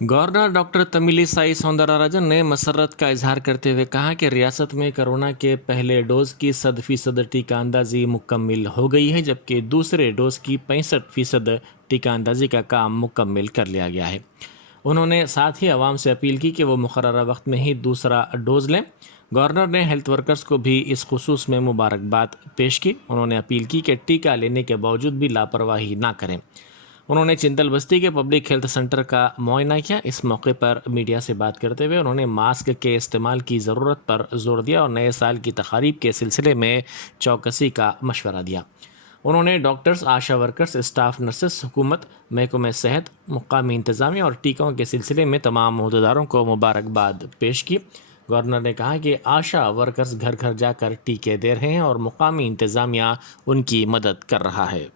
Governor doctor Tamilisai Soundararajan ने मसर्रत का इजहार करते हुए कहा कि रियासत में कोरोना के पहले डोज की 100% टीका अंदाजी मुकम्मिल हो गई है, जबकि दूसरे डोज की 65% टीका अंदाजी का काम मुकम्मिल कर लिया गया है। उन्होंने साथ ही आवाम से अपील की कि वो मुकर्ररा वक्त में ही दूसरा डोज लें। गवर्नर ने हेल्थ वर्कर्स को भी इस खुसूस में मुबारकबाद पेश की। उन्होंने अपील की कि टीका लेने के बावजूद भी लापरवाही ना करें। उन्होंने चिंतल बस्ती के पब्लिक हेल्थ सेंटर का मुआयना किया। इस मौके पर मीडिया से बात करते हुए उन्होंने मास्क के इस्तेमाल की ज़रूरत पर जोर दिया और नए साल की तकारीब के सिलसिले में चौकसी का मशवरा दिया। उन्होंने डॉक्टर्स, आशा वर्कर्स, स्टाफ नर्सेस, हुकूमत, महकमे सेहत, मुकामी इंतज़ामिया और टीकों के सिलसिले में तमाम अहदेदारों को मुबारकबाद पेश की। गवर्नर ने कहा कि आशा वर्कर्स घर घर जाकर टीके दे रहे हैं और मुकामी इंतज़ामिया उनकी मदद कर रहा है।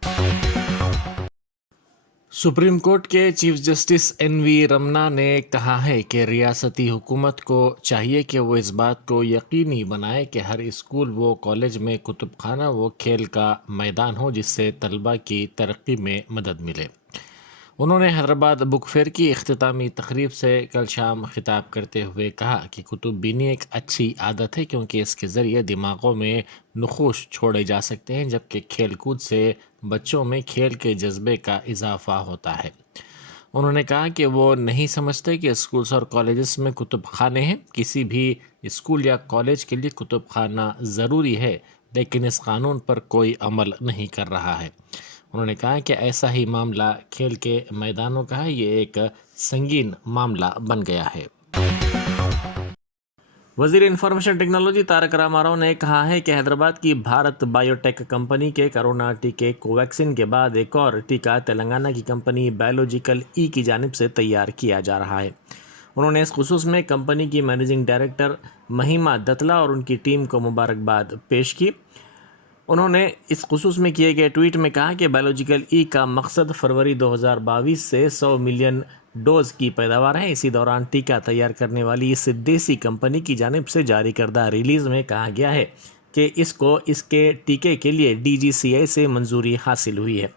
सुप्रीम कोर्ट के चीफ जस्टिस एन.वी. रमन्ना ने कहा है कि रियासती हुकूमत को चाहिए कि वो इस बात को यकीनी बनाए कि हर स्कूल व कॉलेज में कुतुब खाना व खेल का मैदान हो, जिससे तलबा की तरक्की में मदद मिले। उन्होंने हैदराबाद बुक फेयर की इख्तितामी तकरीब से कल शाम खिताब करते हुए कहा कि कुतुब बीनी एक अच्छी आदत है, क्योंकि इसके ज़रिए दिमागों में नुखूश छोड़े जा सकते हैं, जबकि खेल कूद से बच्चों में खेल के जज्बे का इजाफा होता है। उन्होंने कहा कि वो नहीं समझते कि स्कूल्स और कॉलेजेस में कुतुब खाने हैं। किसी भी स्कूल या कॉलेज के लिए कुतुब खाना ज़रूरी है, लेकिन इस कानून पर कोई अमल नहीं कर रहा है। उन्होंने कहा कि ऐसा ही मामला खेल के मैदानों का है। ये एक संगीन मामला बन गया है। वज़ीर इंफॉर्मेशन टेक्नोलॉजी तारक रामाराव ने कहा है कि हैदराबाद की भारत बायोटेक कंपनी के कोरोना टीके कोवैक्सीन के बाद एक और टीका तेलंगाना की कंपनी बायोलॉजिकल ई की जानिब से तैयार किया जा रहा है। उन्होंने इस खुसूस में कंपनी की मैनेजिंग डायरेक्टर महिमा दत्तला और उनकी टीम को मुबारकबाद पेश की। उन्होंने इस खुसूस में किए गए ट्वीट में कहा कि बायोलॉजिकल ई का मकसद फरवरी 2022 से 100 मिलियन डोज की पैदावार है। इसी दौरान टीका तैयार करने वाली इस देसी कंपनी की जानिब से जारी करदा रिलीज़ में कहा गया है कि इसको इसके टीके के लिए DGCI से मंजूरी हासिल हुई है।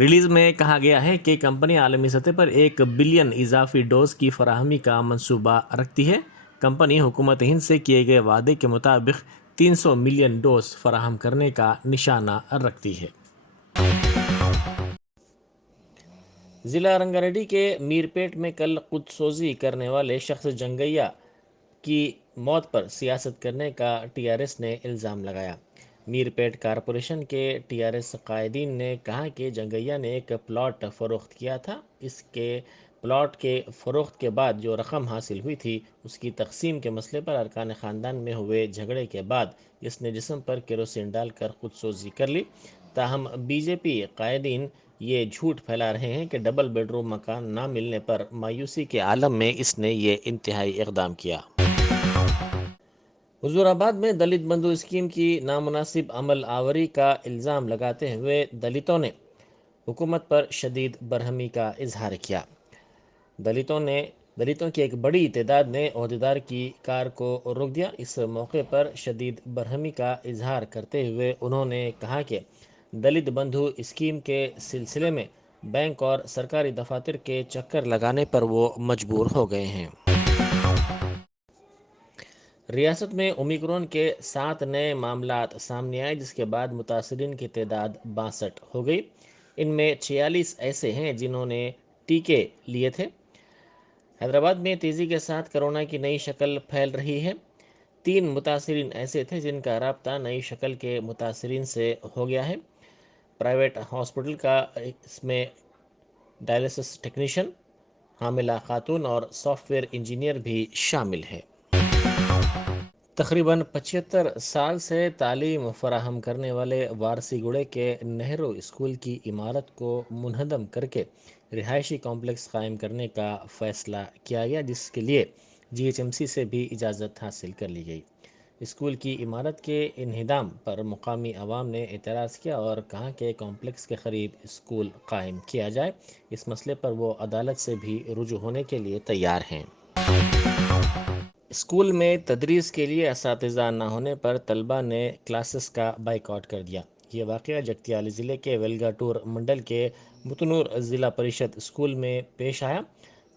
रिलीज़ में कहा गया है कि कंपनी आलमी सतह पर 1 बिलियन इजाफी डोज की फराहमी का मंसूबा रखती है। कंपनी हुकूमत हिंद से किए गए वादे के मुताबिक 300 मिलियन डोज फराहम करने का निशाना रखती है। ज़िला रंगारेड्डी के मीरपेट में कल खुदसोजी करने वाले शख्स जंगैया की मौत पर सियासत करने का TRS ने इल्ज़ाम लगाया। मीरपेट कारपोरेशन के TRS कायदीन ने कहा कि जंगैया ने एक प्लॉट फ़रोख्त किया था। इसके प्लॉट के फ़रोख्त के बाद जो रकम हासिल हुई थी, उसकी तकसीम के मसले पर अरकान ख़ानदान में हुए झगड़े के बाद इसने जिस्म पर केरोसिन डालकर खुदसोजी कर ली। ताहम BJP कायदीन ये झूठ फैला रहे हैं कि डबल बेडरूम मकान ना मिलने पर मायूसी के आलम में इसने ये इंतहाई इक़दाम किया। हुजूराबाद में दलित बंधु स्कीम की नामुनासिब अमल आवरी का इल्ज़ाम लगाते हुए हुकूमत पर शदीद बरहमी का इजहार किया। दलितों की एक बड़ी तादाद ने अहदेदार की कार को रोक दिया। इस मौके पर शदीद बरहमी का इजहार करते हुए उन्होंने कहा कि दलित बंधु स्कीम के सिलसिले में बैंक और सरकारी दफातर के चक्कर लगाने पर वो मजबूर हो गए हैं। रियासत में ओमिक्रॉन के 7 नए मामलात सामने आए, जिसके बाद मुतासरीन की तादाद 62 हो गई। इनमें 46 ऐसे हैं जिन्होंने टीके लिए थे। हैदराबाद में तेज़ी के साथ कोरोना की नई शक्ल फैल रही है। 3 मुतासरीन ऐसे थे जिनका राब्ता नई शक्ल के मुतासरीन से हो गया है। प्राइवेट हॉस्पिटल का इसमें डायलिसिस टेक्नीशियन, हामिला खातून और सॉफ्टवेयर इंजीनियर भी शामिल है। तकरीबन 75 साल से तालीम फराहम करने वाले वारसीगुड़े के नेहरू स्कूल की इमारत को मुनहदम करके रिहायशी कॉम्प्लेक्स कायम करने का फ़ैसला किया गया, जिसके लिए GHMC से भी इजाज़त हासिल कर ली गई। स्कूल की इमारत के इन्हिदाम पर मुकामी अवाम ने एतराज़ किया और कहा कि कॉम्प्लेक्स के करीब स्कूल कायम किया जाए। इस मसले पर वो अदालत से भी रुजू होने के लिए तैयार हैं। स्कूल में तदरीस के लिए असातिज़ा न होने पर तलबा ने क्लासेस का बाइकआउट कर दिया। ये वाक़या जगतियाली ज़िले के वेलगाटूर मंडल के मुतनूर ज़िला परिषद स्कूल में पेश आया।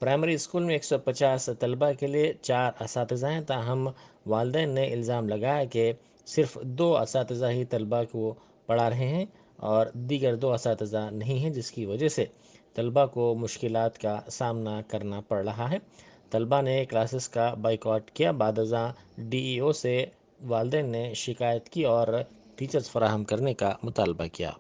پرائمری اسکول میں 150 طلبہ کے لیے 4 اساتذہ ہیں، تاہم والدین نے الزام لگایا کہ صرف 2 اساتذہ ہی طلبہ کو پڑھا رہے ہیں اور دیگر 2 اساتذہ نہیں ہیں، جس کی وجہ سے طلبہ کو مشکلات کا سامنا کرنا پڑ رہا ہے۔ طلبہ نے کلاسز کا بائیکاٹ کیا۔ بعد ازاں ڈی ای او سے والدین نے شکایت کی اور ٹیچرز فراہم کرنے کا مطالبہ کیا۔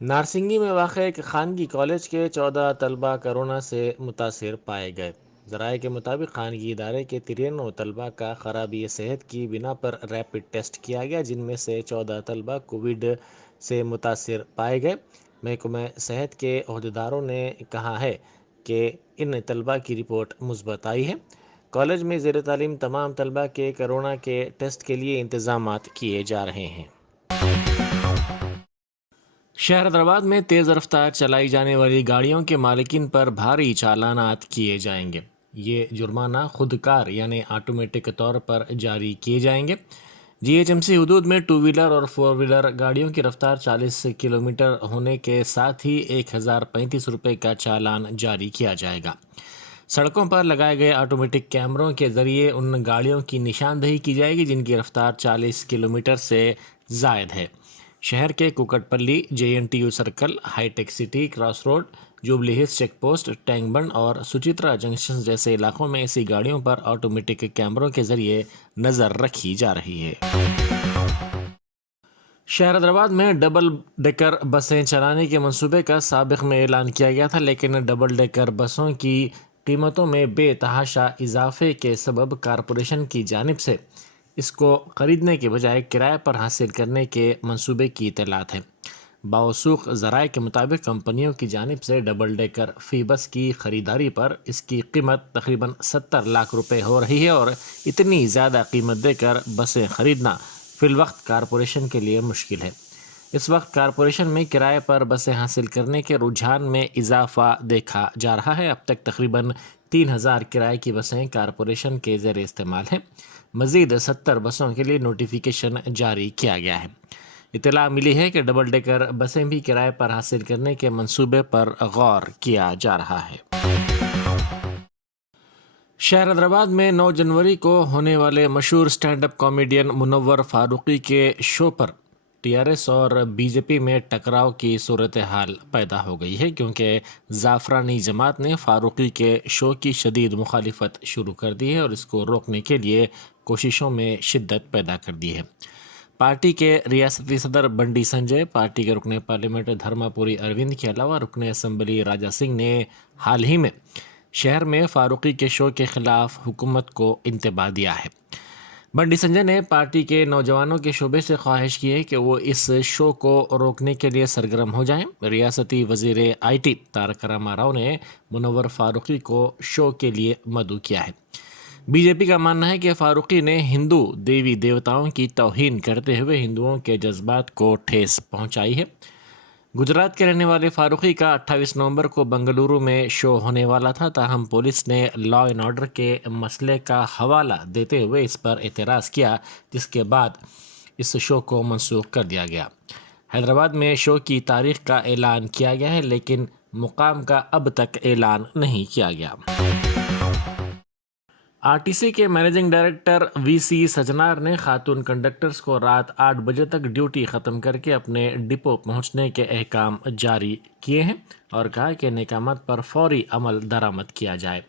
نارسنگی میں واقع ایک خانگی کالج کے 14 طلبہ کرونا سے متاثر پائے گئے۔ ذرائع کے مطابق خانگی ادارے کے 93 طلبہ کا خرابی صحت کی بنا پر ریپڈ ٹیسٹ کیا گیا، جن میں سے 14 طلبہ کووڈ سے متاثر پائے گئے۔ محکمہ صحت کے عہدیداروں نے کہا ہے کہ ان طلبہ کی رپورٹ مثبت آئی ہے۔ کالج میں زیر تعلیم تمام طلبہ کے کرونا کے ٹیسٹ کے لیے انتظامات کیے جا رہے ہیں۔ شہر حیدرآباد میں تیز رفتار چلائی جانے والی گاڑیوں کے مالکین پر بھاری چالانات کیے جائیں گے۔ یہ جرمانہ خودکار یعنی آٹومیٹک طور پر جاری کیے جائیں گے۔ جی ایچ ایم سی حدود میں 2 ویلر اور 4 ویلر گاڑیوں کی رفتار 40 کلومیٹر ہونے کے ساتھ ہی 1035 روپے کا چالان جاری کیا جائے گا۔ سڑکوں پر لگائے گئے آٹومیٹک کیمروں کے ذریعے ان گاڑیوں کی نشاندہی کی جائے گی جن کی رفتار 40 کلومیٹر سے زائد ہے۔ شہر کے Kukatpally, J N T U circle, high tech city, cross road, Jubilee Hills check post, Tank Bund اور سچترا جنکشن جیسے علاقوں میں ایسی گاڑیوں پر آٹومیٹک کیمروں کے ذریعے نظر رکھی جا رہی ہے۔ شہر حیدرآباد میں ڈبل ڈیکر بسیں چلانے کے منصوبے کا سابق میں اعلان کیا گیا تھا، لیکن ڈبل ڈیکر بسوں کی قیمتوں میں بے تحاشا اضافے کے سبب کارپوریشن کی جانب سے اس کو خریدنے کے بجائے کرائے پر حاصل کرنے کے منصوبے کی اطلاعات ہیں۔ باوثوق ذرائع کے مطابق کمپنیوں کی جانب سے ڈبل ڈیکر فی بس کی خریداری پر اس کی قیمت تقریباً 70 لاکھ روپے ہو رہی ہے اور اتنی زیادہ قیمت دے کر بسیں خریدنا فی الوقت کارپوریشن کے لیے مشکل ہے۔ اس وقت کارپوریشن میں کرائے پر بسیں حاصل کرنے کے رجحان میں اضافہ دیکھا جا رہا ہے۔ اب تک تقریباً 3000 کرائے کی بسیں کارپوریشن کے زیر استعمال ہیں۔ مزید 70 بسوں کے لیے نوٹیفیکیشن جاری کیا گیا ہے۔ اطلاع ملی ہے کہ ڈبل ڈیکر بسیں بھی کرائے پر حاصل کرنے کے منصوبے پر غور کیا جا رہا ہے۔ شہر حیدرآباد میں 9 جنوری کو ہونے والے مشہور سٹینڈ اپ کامیڈین منور فاروقی کے شو پر ٹی آر ایس اور بی جے پی میں ٹکراؤ کی صورتحال پیدا ہو گئی ہے، کیونکہ زعفرانی جماعت نے فاروقی کے شو کی شدید مخالفت شروع کر دی ہے اور اس کو روکنے کے لیے کوششوں میں شدت پیدا کر دی ہے۔ پارٹی کے ریاستی صدر بنڈی سنجے، پارٹی کے رکن پارلیمنٹ دھرما پوری اروند کے علاوہ رکن اسمبلی راجا سنگھ نے حال ہی میں شہر میں فاروقی کے شو کے خلاف حکومت کو انتباہ دیا ہے۔ بنڈی سنجے نے پارٹی کے نوجوانوں کے شعبے سے خواہش کی ہے کہ وہ اس شو کو روکنے کے لیے سرگرم ہو جائیں۔ ریاستی وزیر آئی ٹی تارک راما راؤ نے منور فاروقی کو شو کے لیے مدعو کیا ہے۔ بی جے پی کا ماننا ہے کہ فاروقی نے ہندو دیوی دیوتاؤں کی توہین کرتے ہوئے ہندوؤں کے جذبات کو ٹھیس پہنچائی ہے۔ گجرات کے رہنے والے فاروقی کا 28 نومبر کو بنگلورو میں شو ہونے والا تھا، تاہم پولیس نے لا اینڈ آرڈر کے مسئلے کا حوالہ دیتے ہوئے اس پر اعتراض کیا، جس کے بعد اس شو کو منسوخ کر دیا گیا۔ حیدرآباد میں شو کی تاریخ کا اعلان کیا گیا ہے، لیکن مقام کا اب تک اعلان نہیں کیا گیا۔ آر ٹی سی کے منیجنگ ڈائریکٹر وی سی سجنار نے خاتون کنڈکٹرز کو رات 8 بجے تک ڈیوٹی ختم کر کے اپنے ڈپو پہنچنے کے احکام جاری کیے ہیں اور کہا کہ ان احکامات پر فوری عمل درآمد کیا جائے۔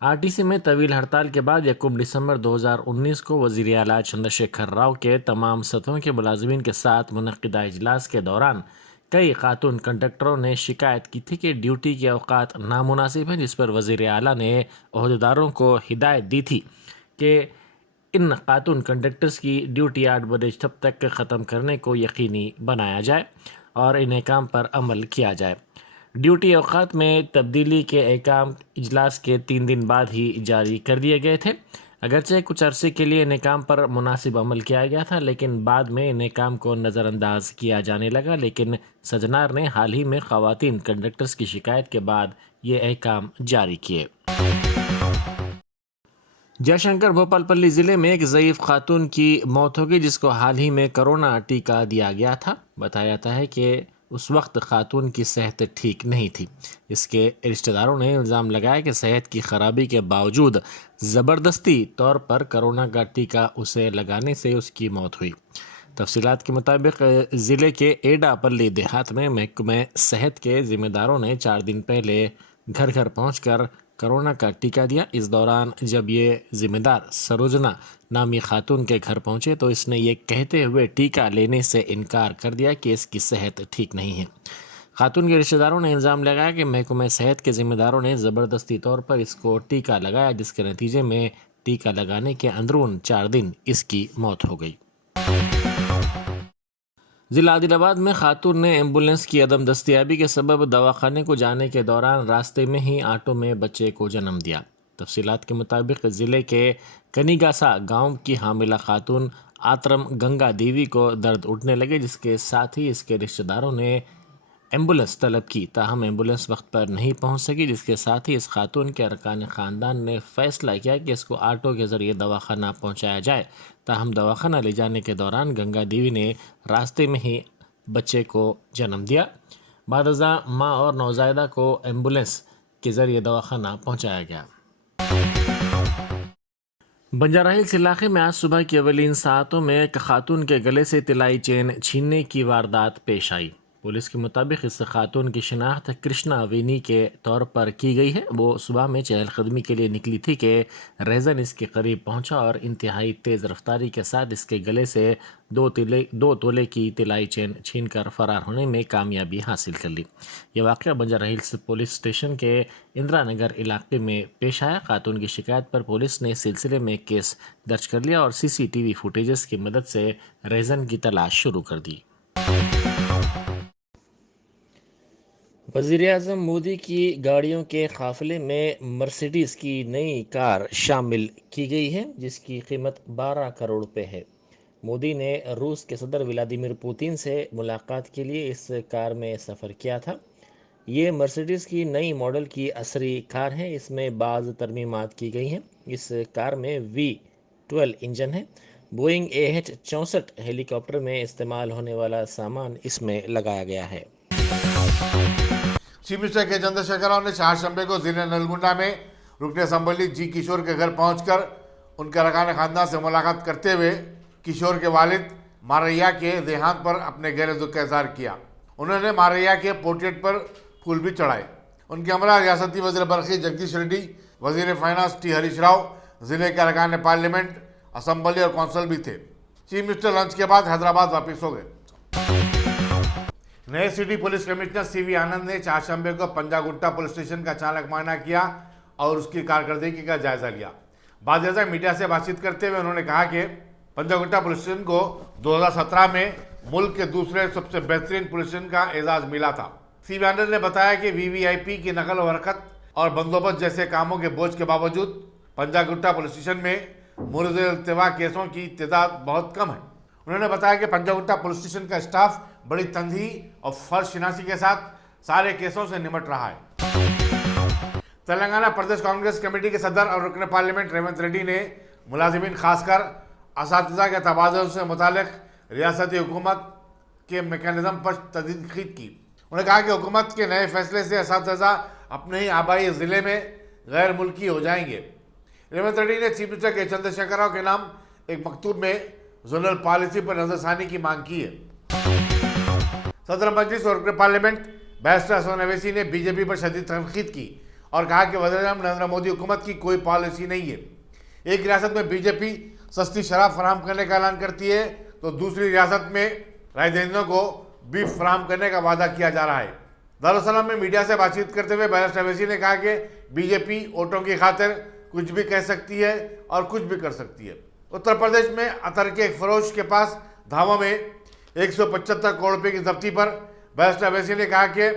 آر ٹی سی میں طویل ہڑتال کے بعد 1 دسمبر 2019 کو وزیر اعلیٰ چندر شیکھر راؤ کے تمام سطحوں کے ملازمین کے ساتھ منعقدہ اجلاس کے دوران کئی خاتون کنڈکٹروں نے شکایت کی تھی کہ ڈیوٹی کے اوقات نامناسب ہیں، جس پر وزیر اعلیٰ نے عہدیداروں کو ہدایت دی تھی کہ ان خاتون کنڈکٹرز کی ڈیوٹی 8 بجے تک ختم کرنے کو یقینی بنایا جائے اور ان احکام پر عمل کیا جائے۔ ڈیوٹی اوقات میں تبدیلی کے احکام اجلاس کے 3 دن بعد ہی جاری کر دیے گئے تھے۔ اگرچہ کچھ عرصے کے لیے ان احکام پر مناسب عمل کیا گیا تھا، لیکن بعد میں ان احکام کو نظر انداز کیا جانے لگا، لیکن سجنار نے حال ہی میں خواتین کنڈکٹرز کی شکایت کے بعد یہ احکام جاری کیے۔ جے شنکر بھوپال پلی ضلع میں ایک ضعیف خاتون کی موت ہو گئی، جس کو حال ہی میں کرونا ٹیکہ دیا گیا تھا۔ بتایا جاتا ہے کہ اس وقت خاتون کی صحت ٹھیک نہیں تھی۔ اس کے رشتہ داروں نے الزام لگایا کہ صحت کی خرابی کے باوجود زبردستی طور پر کرونا کا ٹیکہ اسے لگانے سے اس کی موت ہوئی۔ تفصیلات کے مطابق ضلع کے ایڈا پلی دیہات میں محکمہ صحت کے ذمہ داروں نے 4 دن پہلے گھر گھر پہنچ کر کرونا کا ٹیکہ دیا۔ اس دوران جب یہ ذمہ دار سروجنا نامی خاتون کے گھر پہنچے تو اس نے یہ کہتے ہوئے ٹیکہ لینے سے انکار کر دیا کہ اس کی صحت ٹھیک نہیں ہے۔ خاتون کے رشتہ داروں نے الزام لگایا کہ محکمہ صحت کے ذمہ داروں نے زبردستی طور پر اس کو ٹیکہ لگایا، جس کے نتیجے میں ٹیکہ لگانے کے اندرون 4 دن اس کی موت ہو گئی۔ ضلع عادل آباد میں خاتون نے ایمبولینس کی عدم دستیابی کے سبب دواخانے کو جانے کے دوران راستے میں ہی آٹو میں بچے کو جنم دیا۔ تفصیلات کے مطابق ضلع کے کنیگاسا گاؤں کی حاملہ خاتون آترم گنگا دیوی کو درد اٹھنے لگے، جس کے ساتھ ہی اس کے رشتہ داروں نے ایمبولینس طلب کی، تاہم ایمبولینس وقت پر نہیں پہنچ سکی، جس کے ساتھ ہی اس خاتون کے ارکان خاندان نے فیصلہ کیا کہ اس کو آٹو کے ذریعے دواخانہ پہنچایا جائے، تاہم دواخانہ لے جانے کے دوران گنگا دیوی نے راستے میں ہی بچے کو جنم دیا۔ بعد ازاں ماں اور نوزائیدہ کو ایمبولینس کے ذریعے دواخانہ پہنچایا گیا۔ بنجارہ ہلز علاقے میں آج صبح کی اولین ساعتوں میں ایک خاتون کے گلے سے طلائی چین چھیننے کی واردات پیش آئی۔ پولیس کے مطابق اس خاتون کی شناخت کرشنا وینی کے طور پر کی گئی ہے۔ وہ صبح میں چہل قدمی کے لیے نکلی تھی کہ ریزن اس کے قریب پہنچا اور انتہائی تیز رفتاری کے ساتھ اس کے گلے سے 2 تولے کی طلائی چین چھین کر فرار ہونے میں کامیابی حاصل کر لی۔ یہ واقعہ بنجارہ ہلز پولیس اسٹیشن کے اندرا نگر علاقے میں پیش آیا۔ خاتون کی شکایت پر پولیس نے سلسلے میں کیس درج کر لیا اور CCTV فوٹیجز کی مدد سے ریزن کی تلاش شروع کر دی۔ وزیراعظم مودی کی گاڑیوں کے قافلے میں مرسیڈیز کی نئی کار شامل کی گئی ہے، جس کی قیمت 12 کروڑ روپے ہے۔ مودی نے روس کے صدر ولادیمیر پوتین سے ملاقات کے لیے اس کار میں سفر کیا تھا۔ یہ مرسیڈیز کی نئی ماڈل کی عصری کار ہے۔ اس میں بعض ترمیمات کی گئی ہیں۔ اس کار میں V12 انجن ہے۔ بوئنگ AH-64 ہیلی کاپٹر میں استعمال ہونے والا سامان اس میں لگایا گیا ہے۔ چیف منسٹر کے چندر شیکھر راؤ نے چہارشنبے کو ضلع نلگنڈا میں رکن اسمبلی جی کشور کے گھر پہنچ کر ان کے ارکان خاندان سے ملاقات کرتے ہوئے کشور کے والد ماریا کے دیہانت پر اپنے گہرے دکھ کا اظہار کیا۔ انہوں نے ماریا کے پورٹریٹ پر پھول بھی چڑھائے۔ ان کے ہمراہ ریاستی وزیر برقی جگدیش ریڈی، وزیر فائنانس ٹی ہریش راؤ، ضلع کے ارکان پارلیمنٹ، اسمبلی اور کونسل بھی تھے۔ چیف منسٹر لنچ کے بعد حیدرآباد واپس ہو گئے۔ نئے سٹی پولیس کمشنر CV آنند نے چہارشنبے کو پنجاگٹا پولیس اسٹیشن کا چالک معائنہ کیا اور اس کی کارکردگی کا جائزہ لیا۔ بعد ازاں میڈیا سے بات چیت کرتے ہوئے انہوں نے کہا کہ پنجاگٹا پولیس اسٹیشن کو 2017 میں ملک کے دوسرے سب سے بہترین پولیس اسٹیشن کا اعزاز ملا تھا۔ CV آنند نے بتایا کہ VVIP کی نقل و حرکت اور بندوبست جیسے کاموں کے بوجھ کے باوجود پنجاگٹا پولیس اسٹیشن میں مورد التوا کیسوں کی تعداد بہت کم ہے۔ انہوں نے بتایا کہ پنجاگٹا پولیس اسٹیشن کا اسٹاف بڑی تنظیم اور فرض شناسی کے ساتھ سارے کیسوں سے نمٹ رہا ہے۔ تلنگانہ پردیش کانگریس کمیٹی کے صدر اور رکن پارلیمنٹ ریونت ریڈی نے ملازمین خاص کر اساتذہ کے تبادلوں سے متعلق ریاستی حکومت کے میکانزم پر تنقید کی۔ انہوں نے کہا کہ حکومت کے نئے فیصلے سے اساتذہ اپنے ہی آبائی ضلع میں غیر ملکی ہو جائیں گے۔ ریونت ریڈی نے چیف منسٹر کے چندر شیکھر راؤ کے نام ایک مکتوب میں زونل پالیسی پر نظر ثانی کی مانگ کی ہے۔ صدر مجلس اور رکن پارلیمنٹ بیرسٹر سونا اویسی نے BJP پر شدید تنقید کی اور کہا کہ وزیر اعظم نریندر مودی حکومت کی کوئی پالیسی نہیں ہے۔ ایک ریاست میں BJP سستی شراب فراہم کرنے کا اعلان کرتی ہے تو دوسری ریاست میں رائے دہندگانوں کو بیف فراہم کرنے کا وعدہ کیا جا رہا ہے۔ دارالسلام میں میڈیا سے بات چیت کرتے ہوئے بیرسٹر اویسی نے کہا کہ BJP ووٹوں کی خاطر کچھ بھی کہہ سکتی ہے اور کچھ بھی کر سکتی ہے۔ اتر پردیش میں عطر کے ایک فروش کے پاس دھاوا میں 175 کروڑ روپے کی ضبطی پر بیرسٹر اویسی نے کہا کہ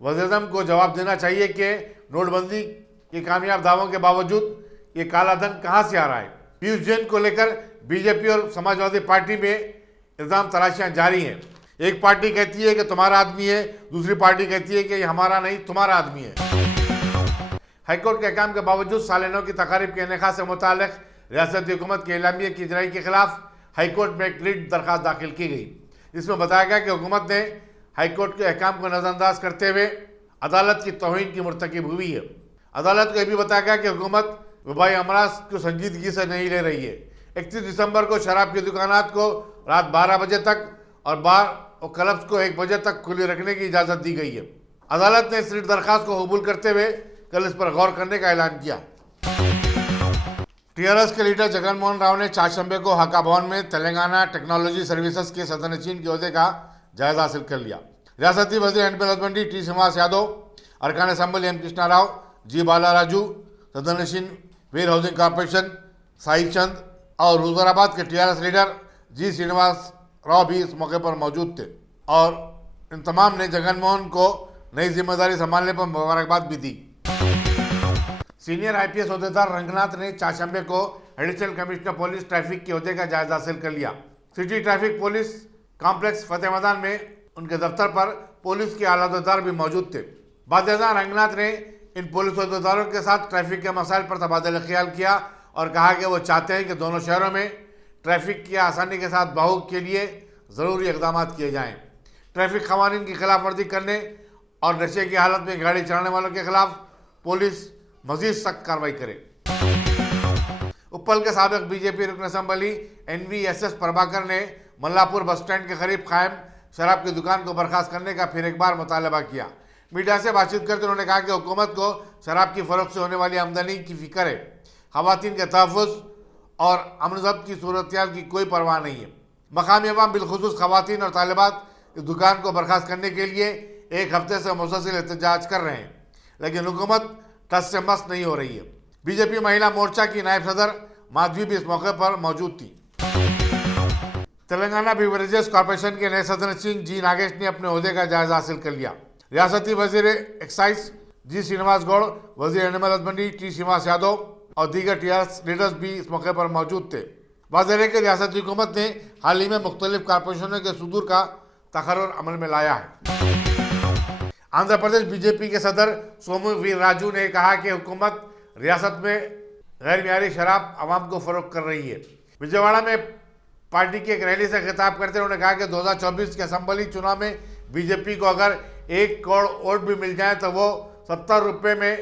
وزیراعظم کو جواب دینا چاہیے کہ نوٹ بندی کے کامیاب دعووں کے باوجود یہ کالا دھن کہاں سے آ رہا ہے۔ پیوش جین کو لے کر BJP اور سماجوادی پارٹی میں الزام تراشیاں جاری ہیں۔ ایک پارٹی کہتی ہے کہ تمہارا آدمی ہے، دوسری پارٹی کہتی ہے کہ یہ ہمارا نہیں تمہارا آدمی ہے۔ ہائی کورٹ کے احکام کے باوجود سال نو کی تقاریب کے انعقاد سے متعلق ریاستی حکومت کے اعلامیے کی اجرائی کے خلاف ہائی کورٹ میں ایک ریٹ درخواست داخل کی گئی۔ اس میں بتایا گیا کہ حکومت نے हाई कोर्ट के अहकाम को नजरअंदाज करते हुए अदालत की तौहीन की मुर्तकिब हुई है। अदालत को यह भी बताया गया कि हुकूमत वबाई अमराज को संजीदगी से नहीं ले रही है। 31 दिसंबर को शराब की दुकानात को रात 12 बजे तक और बार और क्लब्स को 1 बजे तक खुली रखने की इजाज़त दी गई है। अदालत ने इस रिट दरख्वास्त को कबूल करते हुए कल इस पर गौर करने का ऐलान किया। टीआरएस के लीडर जगन मोहन राव ने चारशंबे को हाका भवन में तेलंगाना टेक्नोलॉजी सर्विसेज के सदनशीन के ओहदे का जायजा हासिल कर लिया। रियासती वजीर and husbandry T Srinivas Yadav, अरकान assembly M Krishna Rao, G Bala Raju, सदनशीन वेयर हाउसिंग कॉर्पोरेशन साहिब चंद और हुजूराबाद के TRS leader G Srinivas Rao भी इस मौके पर मौजूद थे और इन तमाम ने जगन मोहन को नई जिम्मेदारी संभालने पर मुबारकबाद भी दी। सीनियर आईपीएस अहदेदार रंगनाथ ने चारशंबे को एडिशनल कमिश्नर पुलिस ट्रैफिक के ओहदे का जायजा हासिल कर लिया। City traffic police complex Fateh Maidan में उनके दफ्तर पर पुलिस के आला अहदेदार भी मौजूद थे। बादशाह रंगनाथ ने इन पुलिस अहदेदारों के साथ ट्रैफिक के मसाइल पर तबादला ख्याल किया और कहा कि वो चाहते हैं कि दोनों शहरों में ट्रैफिक की आसानी के साथ बहाव के लिए ज़रूरी इक़दाम किए जाएँ। ट्रैफिक क़वानीन की खिलाफवर्जी करने और नशे की हालत में गाड़ी चलाने वालों के खिलाफ पुलिस मजीद सख्त कार्रवाई करे। उप्पल के साबिक बीजेपी रुकन असेंबली NVSS प्रभाकर ने मल्लापुर बस स्टैंड के करीब कायम शराब की दुकान को बर्खास्त करने का फिर एक बार मुतालबा किया। मीडिया से बातचीत करते उन्होंने कहा कि हुकूमत को शराब की फरोख्त से होने वाली आमदनी की फिक्र है। ख़वातीन के तहफ़्फ़ुज़ और अमन ज़ब्त की सूरत की कोई परवाह नहीं है। मकामी अवाम बिलखुसूस ख़वातीन और तालिबात इस दुकान को बर्खास्त करने के लिए एक हफ्ते से मुसलसल एहतजाज कर रहे हैं, लेकिन हुकूमत टस से मस नहीं हो रही है। बीजेपी महिला मोर्चा की नायब सदर माधवी भी इस मौके पर मौजूद थी। तेलंगाना बिवरेजेस कॉर्पोरेशन के नए सदनशीन जी नागेश ने अपने ओहदे का जायजा हासिल कर लिया। रियासती वजीर एक्साइज जी श्रीनिवास गौड़, वजीर animal husbandry T Srinivas Yadav और दीगर टीआरएस लीडर्स भी इस मौके पर मौजूद थे। वाज़ेह है कि रियासती हुकूमत ने हाल ही में मुख्तलिफ कॉर्पोरेशनों के सुदूर का तकर्रुर अमल में लाया है। आंध्र प्रदेश बीजेपी के सदर सोमू वी राजू ने कहा कि हुकूमत रियासत में गैर मियारी शराब आवाम को फरोख्त कर रही है। विजयवाड़ा में पार्टी की एक रैली से खिताब करते हुए उन्होंने कहा कि 2024 के असेंबली चुनाव में बीजेपी को अगर 1 करोड़ वोट भी मिल जाए तो वो 70 रुपये में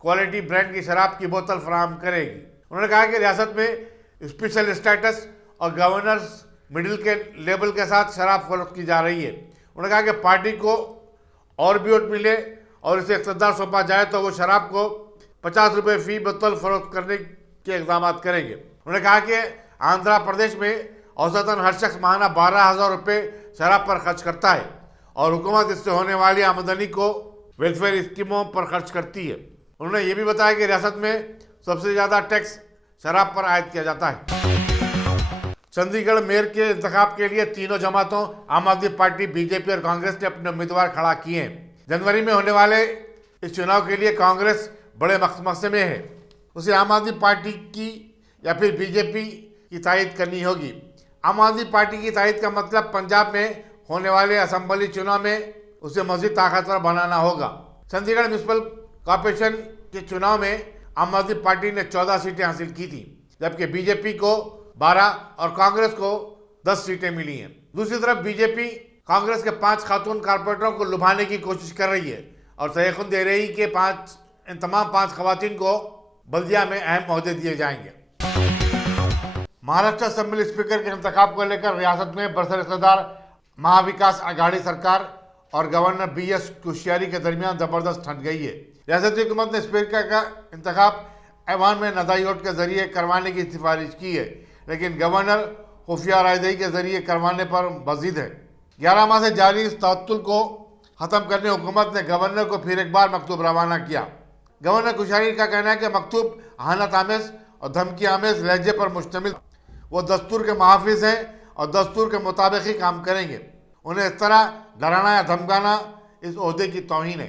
क्वालिटी ब्रांड की शराब की बोतल फराहम करेगी। उन्होंने कहा कि रियासत में स्पेशल स्टेटस और गवर्नर्स मिडिल के लेवल के साथ शराब फरोख्त की जा रही है। उन्होंने कहा कि पार्टी को और भी वोट मिले और इसे इक़्तिदार सौंपा जाए तो वो शराब को 50 रुपये फी बोतल फरोख्त करने के इक़दाम करेंगे। उन्होंने कहा कि आंध्र प्रदेश में औसतन हर शख्स माहाना 12,000 रुपये शराब पर खर्च करता है और हुकूमत इससे होने वाली आमदनी को वेलफेयर स्कीमों पर खर्च करती है। उन्होंने ये भी बताया कि रियासत में सबसे ज़्यादा टैक्स शराब पर आयद किया जाता है। चंडीगढ़ मेयर के इंतखाब के लिए तीनों जमातों आम आदमी पार्टी, बीजेपी और कांग्रेस ने अपने उम्मीदवार खड़ा किए हैं। जनवरी में होने वाले इस चुनाव के लिए कांग्रेस बड़े मकसद में है। उसे आम आदमी पार्टी की या फिर बीजेपी की तायद करनी होगी। आम आदमी पार्टी की तायद का मतलब पंजाब में होने वाले असेंबली चुनाव में उसे मजीद ताकतवर बनाना होगा। चंडीगढ़ म्यूनसिपल कॉर्पोरेशन के चुनाव में आम आदमी पार्टी ने 14 सीटें हासिल की थी, जबकि बीजेपी को 12 और कांग्रेस को 10 सीटें मिली हैं। दूसरी तरफ बीजेपी कांग्रेस के 5 खातून कारपोरेटरों को लुभाने की कोशिश कर रही है और तयक़ुन दे रही कि इन तमाम 5 खवातीन को बल्दिया में अहम ओहदे दिए जाएंगे। महाराष्ट्र असेंबली स्पीकर के इंतखाब को लेकर रियासत में बरसर इक़्तिदार महाविकास आघाड़ी सरकार और गवर्नर BS कोश्यारी के दरमियान जबरदस्त ठंड गई है। रियासती हुकूमत ने स्पीकर का इंतखाब ऐवान में नदाई वोट के जरिए करवाने की सिफारिश की है, लेकिन गवर्नर खुफिया रायदही के जरिए करवाने पर मजीद है। 11 माह से जारी इस तअत्तुल को ख़त्म करने हुकूमत ने गवर्नर को फिर एक बार मकतूब रवाना किया। गवर्नर कोश्यारी का कहना है कि मकतूब अहानत आमेज और धमकी आमेज लहजे पर मुश्तमिल। वो दस्तूर के मुहाफिज हैं और दस्तूर के मुताबिक ही काम करेंगे। उन्हें इस तरह डराना या धमकाना इस ओहदे की तौहीन है।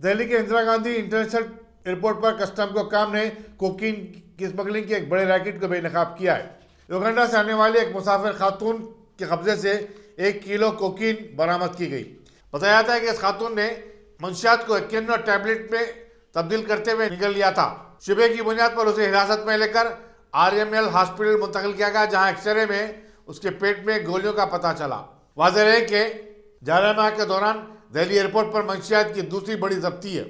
दिल्ली के इंदिरा गांधी इंटरनेशनल एयरपोर्ट पर कस्टम को काम ने कोकीन की स्मगलिंग के एक बड़े रैकेट को बेनकाब किया है। युगांडा से आने वाली एक मुसाफिर खातून के कब्जे से 1 किलो कोकीन बरामद की गई। बताया जाता है कि इस खातून ने मंशियात को 91 टैबलेट में तब्दील करते हुए निकल लिया था। शुबे की बुनियाद पर उसे हिरासत में लेकर RML हॉस्पिटल मुंतकिल किया गया, जहां एक्सरे में उसके पेट में गोलियों का पता चला। वाज़ेह रहे कि जालिया माह के दौरान दिल्ली एयरपोर्ट पर मंशियात की दूसरी बड़ी जब्ती है।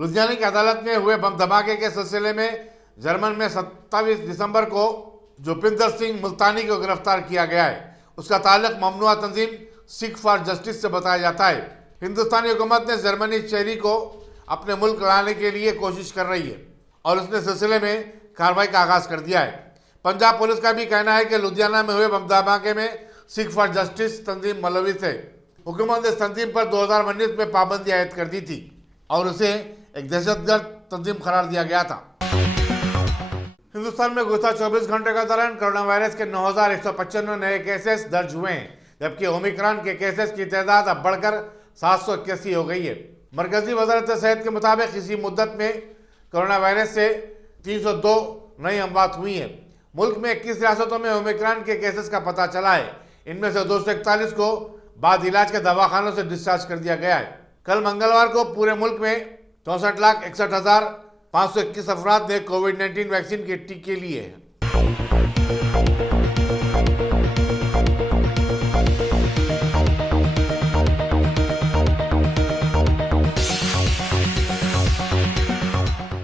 लुधियाना की अदालत में हुए बम धमाके के सिलसिले में जर्मन में 27 दिसंबर को जोपिंदर सिंह मुल्तानी को गिरफ्तार किया गया है। उसका ताल्लुक ममनुआ तंजीम सिख फॉर जस्टिस से बताया जाता है। हिंदुस्तानी हुकूमत ने जर्मनी शहरी को अपने मुल्क लाने के लिए कोशिश कर रही है और उसने सिलसिले में कार्रवाई का आगाज कर दिया है। पंजाब पुलिस का भी कहना है कि लुधियाना में हुए बम धमाके में सिख फॉर जस्टिस तंजीम मुलविस है। हुकूमत ने इस तंजीम पर 2019 में पाबंदी आयद कर दी थी और उसे एक दहशतगर्द तंजीम करार दिया गया था। हिंदुस्तान में गुज़श्ता 24 घंटे के दौरान कोरोना वायरस के 9,195 नए केसेस दर्ज हुए हैं, जबकि ओमिक्रॉन के केसेस की तादाद अब बढ़कर 781 हो गई है। मरकजी वजारत सेहत के मुताबिक इसी मुद्दत में कोरोना वायरस से 302 नई अमवात हुई हैं। मुल्क में 21 रियासतों में ओमिक्रॉन के केसेस का पता चला है। इनमें से 241 को बाद इलाज के दवाखानों से डिस्चार्ज कर दिया गया है। कल मंगलवार को पूरे मुल्क में 64,61,521 अफराद ने कोविड-19 वैक्सीन के टीके लिए हैं।